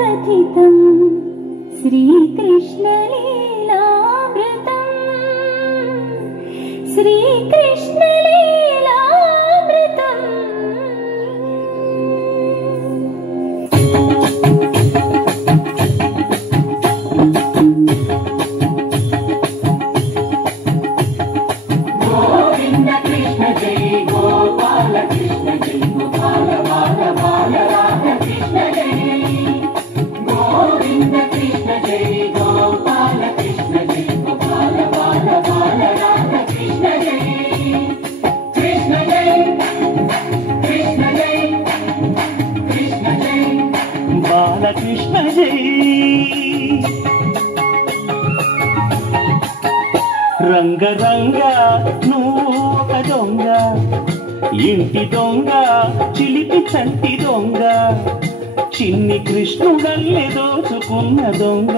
कथितं श्रीकृष्णलीलामृतं श्रीकृष्णलीलामृतम् गोविंद कृष्ण जय गोपाल कृष्ण जय गोपाल बाल बाल राधा कृष्ण जय गोविंद कृष्ण जय गोपाल कृष्ण जय गोपाल बाल बाल राधा कृष्ण जय कृष्ण जय कृष्ण जय कृष्ण जय बाल कृष्ण जय రంగ రంగ నువ్వొక దొంగ ఇంటి దొంగ చిలిపి చంటి దొంగ చిన్ని కృష్ణుడల్లే దోచుకున్న దొంగ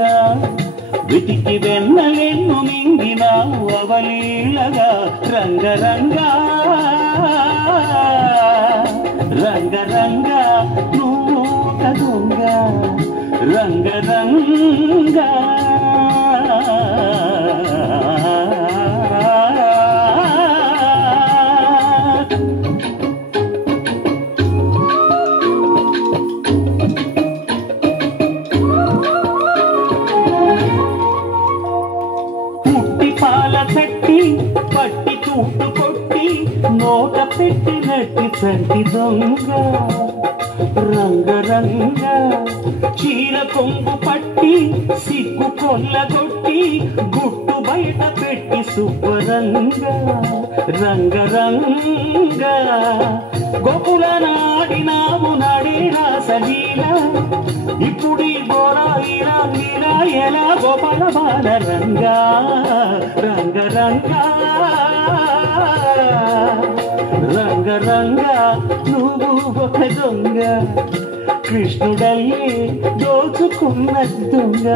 వెతికి వెన్నలెన్ను మింగినావు అవలీలగా రంగ రంగ రంగ రంగ నువ్వొక దొంగ రంగ రంగ పట్టి తూటు కొట్టి నోట పెట్టినట్టి చంటి దొంగ రంగ రంగ చీర కొంగు పట్టి సిగ్గు కొల్లగొట్టి గుట్టు బయట పెట్టి సుబ్బరంగ రంగ రంగ గోకుల నాడినావు నాడే రాసలీల ఇప్పుడీ గోరా ఇలా ఇలా ఎలా గోపాల బాల రంగ రంగ రంగ రంగ రంగ నువ్వు ఒక దొంగ కృష్ణుడల్లే దోచుకున్న దొంగ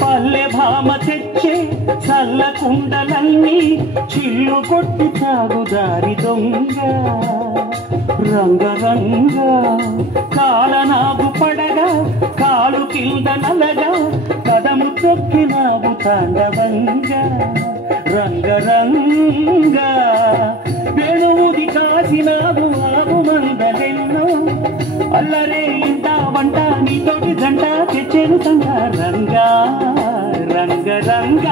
పల్లె భామ తెచ్చే చల్ల కుండలన్నీ చిల్లు కొట్టి తాగుదారి దొంగ రంగ రంగ కాలనాగు పడగా కాలు కింద నలగా కదము తొక్కినావు తాండవంగ రంగ రంగ వేణువుది కాసినావు ఆవు మందలెన్నో అల్లరే ఇంట వంట నీతోటి జంట తెచ్చేను తంగ రంగ రంగ రంగ